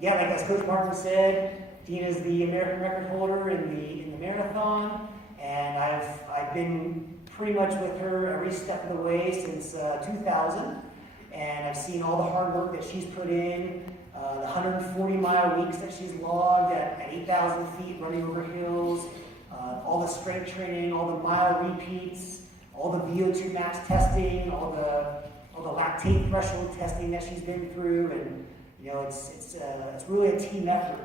Yeah, like as Coach Martin said, Deena's the American record holder in the marathon, and I've been pretty much with her every step of the way since 2000, and I've seen all the hard work that she's put in, the 140-mile weeks that she's logged at 8,000 feet running over hills, all the strength training, all the mile repeats, all the VO2 max testing, all the lactate threshold testing that she's been through, and it's really a team effort.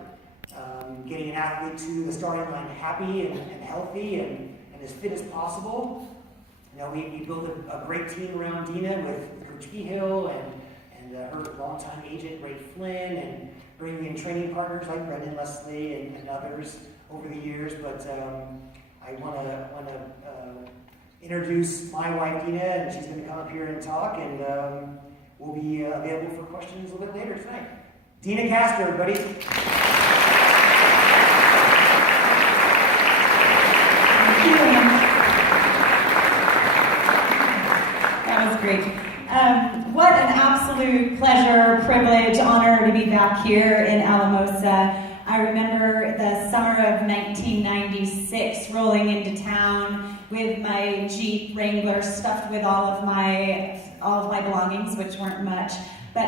Getting an athlete to the starting line happy and healthy and as fit as possible. We built a great team around Deena with Coach Behill and her longtime agent Ray Flynn, and bringing in training partners like Brendan Leslie and others over the years. But I want to introduce my wife Deena, and she's going to come up here and talk, and we'll be available for questions a little bit later tonight. DeenaKaster, everybody. Thank you. That was great. What an absolute pleasure, privilege, honor to be back here in Alamosa. I remember the summer of 1996 rolling into town with my Jeep Wrangler stuffed with all of my belongings, which weren't much, but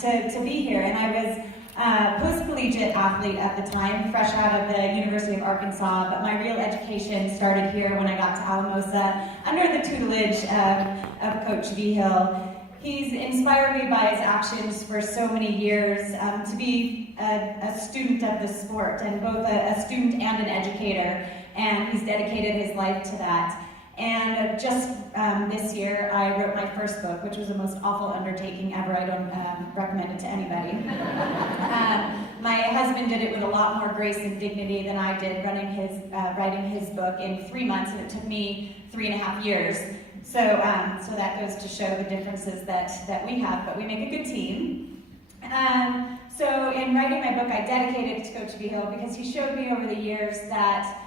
to be here. And I was a post-collegiate athlete at the time, fresh out of the University of Arkansas, but my real education started here when I got to Alamosa under the tutelage of Coach Behill. He's inspired me by his actions for so many years to be a student of the sport, and both a student and an educator, and he's dedicated his life to that. And just this year, I wrote my first book, which was the most awful undertaking ever. I don't recommend it to anybody. My husband did it with a lot more grace and dignity than I did, writing his book in 3 months, and it took me 3.5 years. So that goes to show the differences that we have, but we make a good team. So in writing my book, I dedicated it to Coach Behill because he showed me over the years that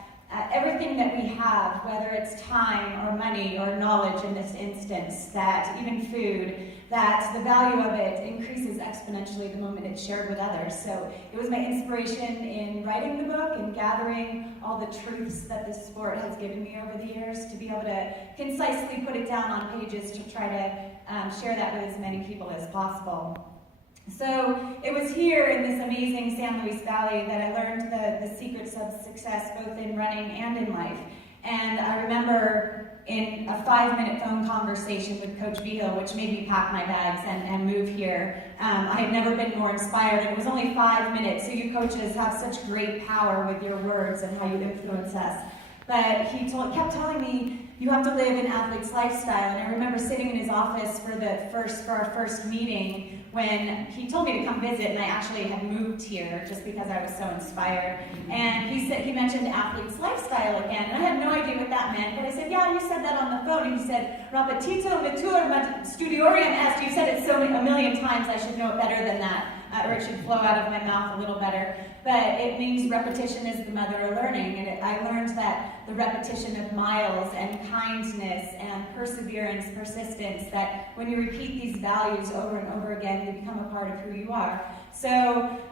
everything that we have, whether it's time or money or knowledge in this instance, that even food, that the value of it increases exponentially the moment it's shared with others. So it was my inspiration in writing the book and gathering all the truths that this sport has given me over the years to be able to concisely put it down on pages to try to share that with as many people as possible. So it was here in this amazing San Luis Valley that I learned the secrets of success both in running and in life. And I remember in a 5-minute phone conversation with Coach Behill, which made me pack my bags and move here. I had never been more inspired, and it was only 5 minutes, so you coaches have such great power with your words and how you influence us. But he kept telling me, you have to live an athlete's lifestyle. And I remember sitting in his office for our first meeting when he told me to come visit, and I actually had moved here just because I was so inspired. And he mentioned athlete's lifestyle again, and I had no idea what that meant. But I said, yeah, you said that on the phone. And he said, repetito matur studiorium est. You said it a million times, I should know it better than that. Or it should flow out of my mouth a little better. But it means repetition is the mother of learning. And I learned that the repetition of miles and kindness and perseverance, persistence, that when you repeat these values over and over again, they become a part of who you are. So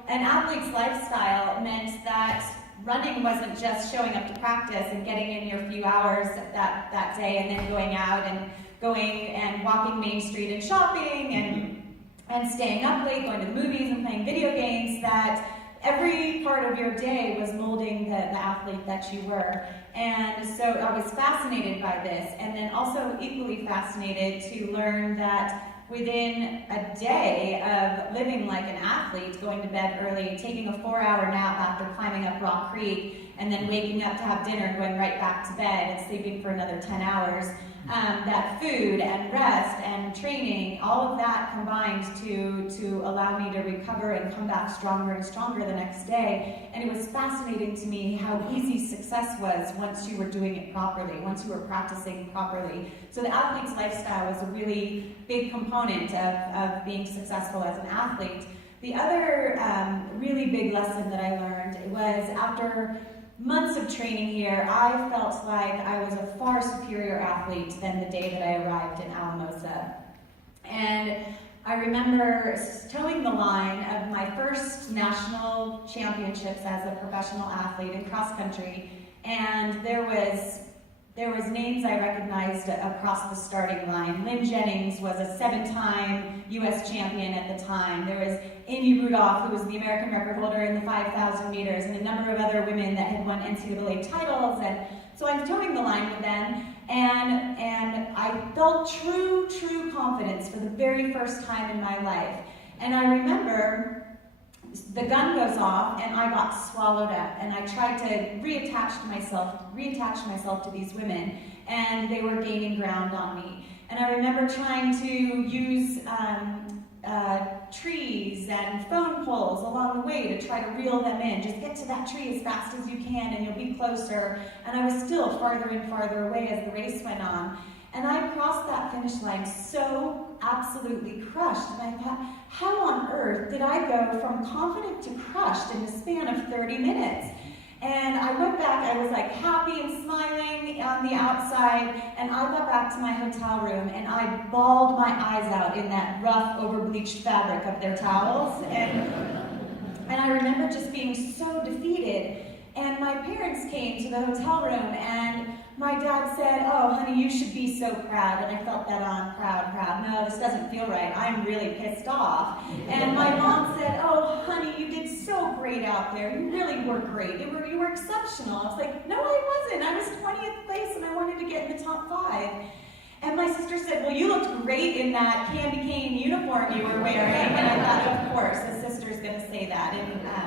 an athlete's lifestyle meant that running wasn't just showing up to practice and getting in your few hours that day and then going out and going and walking Main Street and shopping and staying up late, going to the movies and playing video games, that every part of your day was molding the athlete that you were. And so I was fascinated by this, and then also equally fascinated to learn that within a day of living like an athlete, going to bed early, taking a 4-hour nap after climbing up Rock Creek, and then waking up to have dinner and going right back to bed and sleeping for another 10 hours, that food and rest and training, all of that combined to allow me to recover and come back stronger and stronger the next day. And it was fascinating to me how easy success was once you were doing it properly, once you were practicing properly. So the athlete's lifestyle was a really big component of being successful as an athlete. The other really big lesson that I learned was after months of training here, I felt like I was a far superior athlete than the day that I arrived in Alamosa. And I remember towing the line of my first national championships as a professional athlete in cross country, and there was names I recognized across the starting line. Lynn Jennings was a 7-time U.S. champion at the time. There was Amy Rudolph, who was the American record holder in the 5,000 meters, and a number of other women that had won NCAA titles. And so I'm towing the line with them, and I felt true confidence for the very first time in my life. And I remember the gun goes off, and I got swallowed up, and I tried to reattach myself to these women, and they were gaining ground on me. And I remember trying to use trees and phone poles along the way to try to reel them in. Just get to that tree as fast as you can, and you'll be closer. And I was still farther and farther away as the race went on. And I crossed that finish line so absolutely crushed. And I thought, how on earth did I go from confident to crushed in the span of 30 minutes? And I went back, I was like happy and smiling on the outside, and I got back to my hotel room and I bawled my eyes out in that rough, over-bleached fabric of their towels. And I remember just being so defeated. And my parents came to the hotel room, and my dad said, "Oh, honey, you should be so proud." And I felt that on proud. No, this doesn't feel right. I'm really pissed off. And my mom said, "Oh, honey, you did so great out there. You really were great. You were exceptional." I was like, "No, I wasn't. I was 20th place, and I wanted to get in the top 5. And my sister said, "Well, you looked great in that candy cane uniform you were wearing." And I thought, of course, the sister's going to say that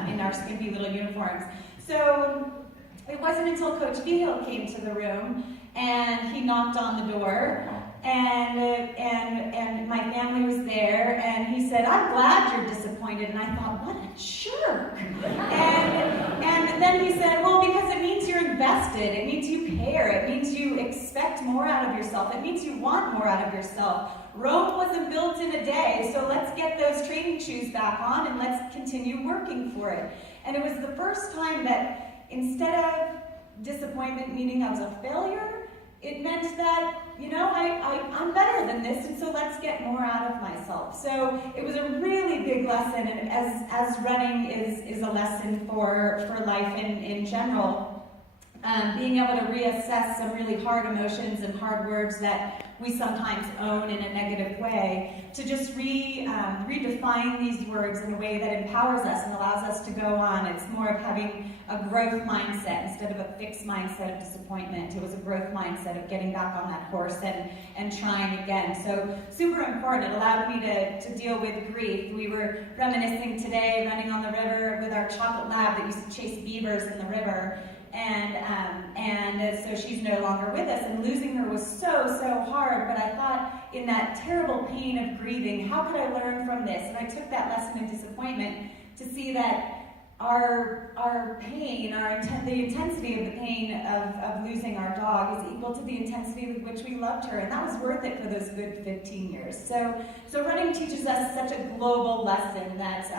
in our skimpy little uniforms. So it wasn't until Coach Vigil came to the room, and he knocked on the door, and my family was there, and he said, "I'm glad you're disappointed." And I thought, what a jerk. And then he said, "Well, because it means you're invested, it means you care, it means you expect more out of yourself, it means you want more out of yourself. Rome wasn't built in a day, so let's get those training shoes back on and let's continue working for it." And it was the first time that instead of disappointment meaning I was a failure, it meant that, I'm better than this, and so let's get more out of myself. So it was a really big lesson, and as running is a lesson for life in general. Being able to reassess some really hard emotions and hard words that we sometimes own in a negative way, to just redefine these words in a way that empowers us and allows us to go on. It's more of having a growth mindset instead of a fixed mindset of disappointment. It was a growth mindset of getting back on that horse and trying again. So super important. It allowed me to deal with grief. We were reminiscing today, running on the river with our chocolate lab that used to chase beavers in the river. And so she's no longer with us, and losing her was so hard. But I thought, in that terrible pain of grieving, how could I learn from this? And I took that lesson of disappointment to see that our pain, the intensity of the pain of losing our dog is equal to the intensity with which we loved her, and that was worth it for those good 15 years. So running teaches us such a global lesson that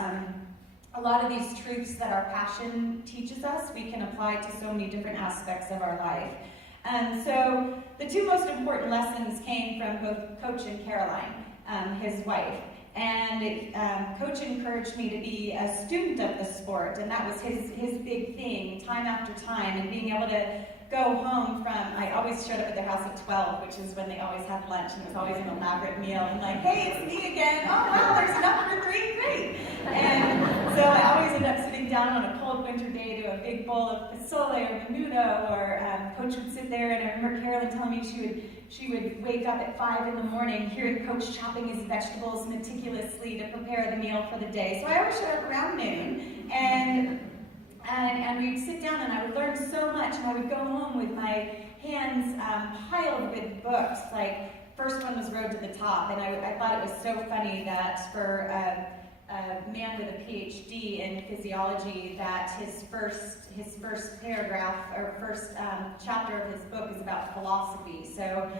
a lot of these truths that our passion teaches us, we can apply to so many different aspects of our life. So the 2 most important lessons came from both Coach and Caroline, his wife. And Coach encouraged me to be a student of the sport, and that was his big thing, time after time, and being able to go home I always showed up at their house at 12, which is when they always had lunch, and it was always an elaborate meal, and like, "Hey, it's me again. Oh, wow, there's enough for 3, great." And so I always end up sitting down on a cold winter day to a big bowl of pozole or menudo, or Coach would sit there, and I remember Carolyn telling me she would wake up at 5 in the morning, hearing Coach chopping his vegetables meticulously to prepare the meal for the day. So I always showed up around noon, and we'd sit down, and I would learn so much, and I would go home with my hands piled with books. Like, first one was Road to the Top, and I thought it was so funny that for a man with a PhD in physiology, that his first paragraph or first chapter of his book is about philosophy. So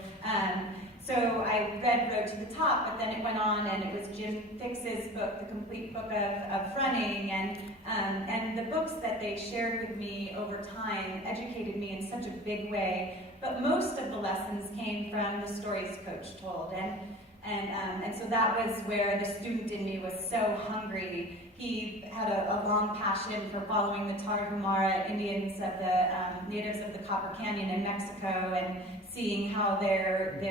I read Road to the Top, but then it went on, and it was Jim Fix's book, The Complete Book of Running, and the books that they shared with me over time educated me in such a big way. But most of the lessons came from the stories Coach told, And so that was where the student in me was so hungry. He had a long passion for following the Tarahumara Indians of the natives of the Copper Canyon in Mexico, and seeing how their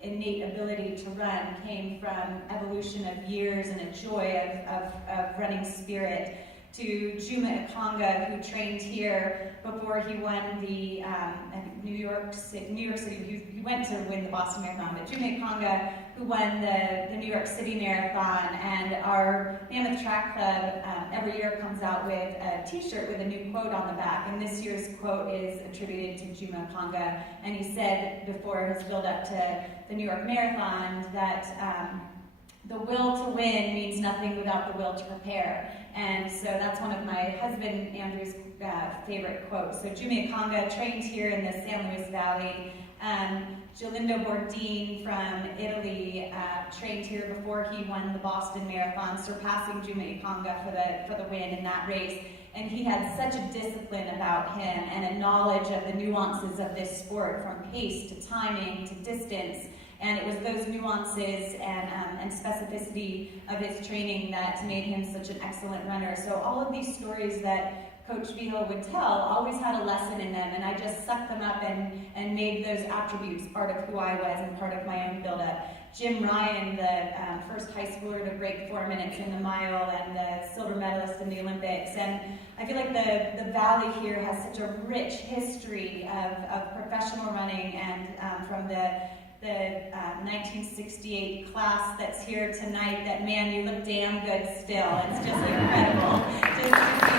innate ability to run came from evolution of years and a joy of running spirit, to Juma Ikonga, who trained here before he won the New York City. He went to win the Boston Marathon, but Juma Ikonga, who won the New York City Marathon. And our Mammoth Track Club every year comes out with a t-shirt with a new quote on the back, and this year's quote is attributed to Juma Ikonga, and he said before his build-up to the New York Marathon that the will to win means nothing without the will to prepare. And so that's one of my husband Andrew's favorite quotes. So Juma Ikonga trained here in the San Luis Valley. Galindo Bordin from Italy trained here before he won the Boston Marathon, surpassing Juma Ikonga for the win in that race. And he had such a discipline about him and a knowledge of the nuances of this sport, from pace to timing to distance. And it was those nuances and specificity of his training that made him such an excellent runner. So all of these stories that Coach Vihil would tell always had a lesson in them, and I just sucked them up and made those attributes part of who I was and part of my own build-up. Jim Ryan, the first high schooler to break 4 minutes in the mile and the silver medalist in the Olympics. And I feel like the Valley here has such a rich history of professional running, and from the 1968 class that's here tonight, that, man, you look damn good still. It's just incredible. Just to see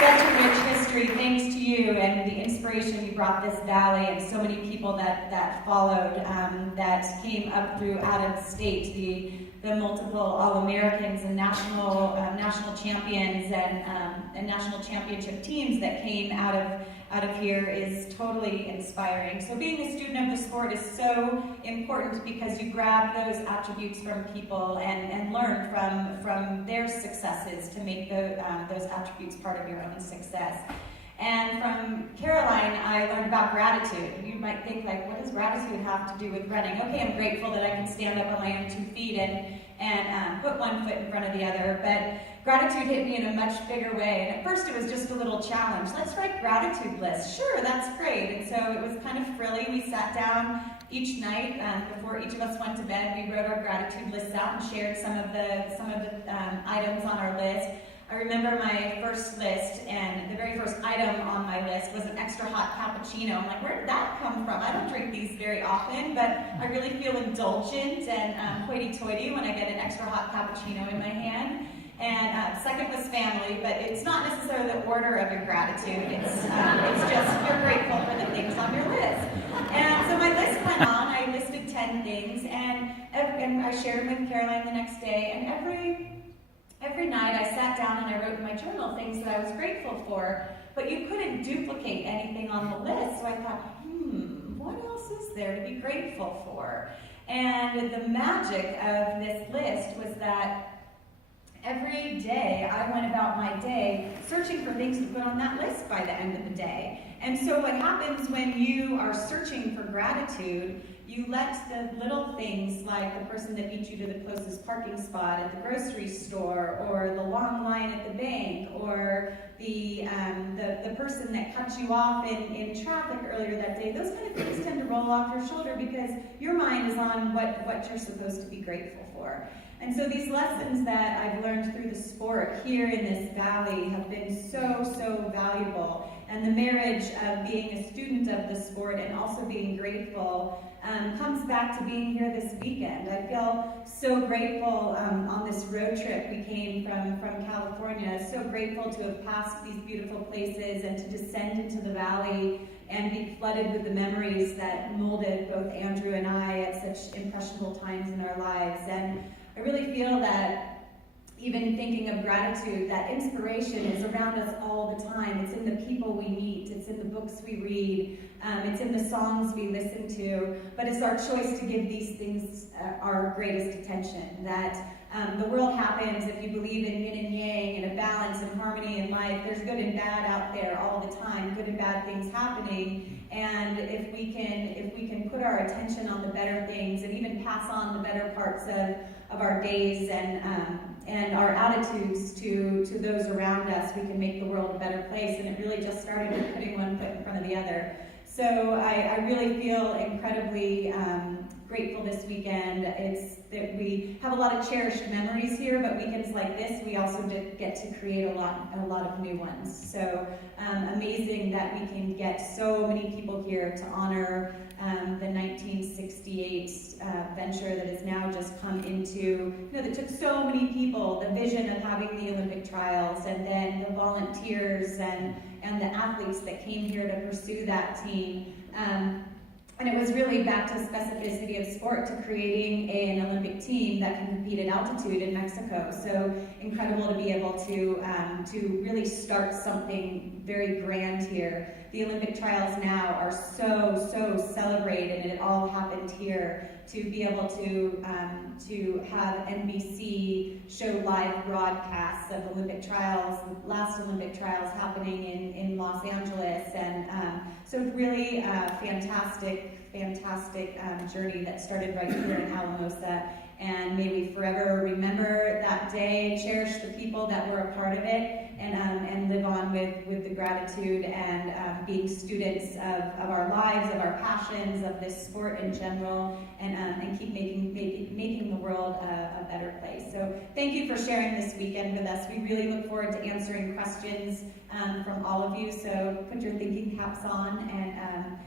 such a rich history, thanks to you and the inspiration you brought this valley, and so many people that followed, that came up through out of state, the multiple All-Americans and national champions and national championship teams that came out of here is totally inspiring. So being a student of the sport is so important, because you grab those attributes from people and learn from their successes to make those attributes part of your own success. And from Caroline, I learned about gratitude. You might think, like, what does gratitude have to do with running? Okay, I'm grateful that I can stand up on my own 2 feet and put one foot in front of the other, but gratitude hit me in a much bigger way. And at first it was just a little challenge. Let's write gratitude lists. Sure, that's great. And so it was kind of frilly. We sat down each night before each of us went to bed. We wrote our gratitude lists out and shared some of the items on our list. I remember my first list, and the very first item on my list was an extra hot cappuccino. I'm like, where did that come from? I don't drink these very often, but I really feel indulgent and hoity-toity when I get an extra hot cappuccino in my hand. And second was family, but it's not necessarily the order of your gratitude. It's just you're grateful for the things on your list. And so my list went on. I listed 10 things, and I shared them with Caroline the next day. And every night I sat down and I wrote in my journal things that I was grateful for, but you couldn't duplicate anything on the list. So I thought, what else is there to be grateful for? And the magic of this list was that every day I went about my day searching for things to put on that list by the end of the day. And so what happens when you are searching for gratitude, you let the little things, like the person that beat you to the closest parking spot at the grocery store, or the long line at the bank, or the person that cut you off in traffic earlier that day, those kind of things tend to roll off your shoulder because your mind is on what you're supposed to be grateful for. And so these lessons that I've learned through the sport here in this valley have been so valuable. And the marriage of being a student of the sport and also being grateful comes back to being here this weekend. I feel so grateful on this road trip we came from California, so grateful to have passed these beautiful places and to descend into the valley and be flooded with the memories that molded both Andrew and I at such impressionable times in our lives. And I really feel that even thinking of gratitude, that inspiration is around us all the time. It's in the people we meet. It's in the books we read. It's in the songs we listen to, but it's our choice to give these things our greatest attention. That the world happens if you believe in yin and yang and a balance and harmony in life. There's good and bad out there all the time, good and bad things happening. And if we can put our attention on the better things and even pass on the better parts of our days and our attitudes to those around us, we can make the world a better place. And it really just started with putting one foot in front of the other. So I really feel incredibly grateful this weekend. It's that we have a lot of cherished memories here, but weekends like this, we also get to create a lot of new ones. So amazing that we can get so many people here to honor the 1968 venture that has now just come into, that took so many people, the vision of having the Olympic trials, and then the volunteers and the athletes that came here to pursue that team. And it was really back to specificity of sport, to creating an Olympic team that can compete at altitude in Mexico. So incredible to be able to really start something very grand here. The Olympic trials now are so celebrated, and it all happened here. To be able to have NBC show live broadcasts of Olympic trials, the last Olympic trials happening in Los Angeles, and so really fantastic journey that started right here in Alamosa. And may we forever remember that day, cherish the people that were a part of it, and live on with the gratitude and being students of our lives, of our passions, of this sport in general, and keep making the world a better place. So thank you for sharing this weekend with us. We really look forward to answering questions from all of you. So put your thinking caps on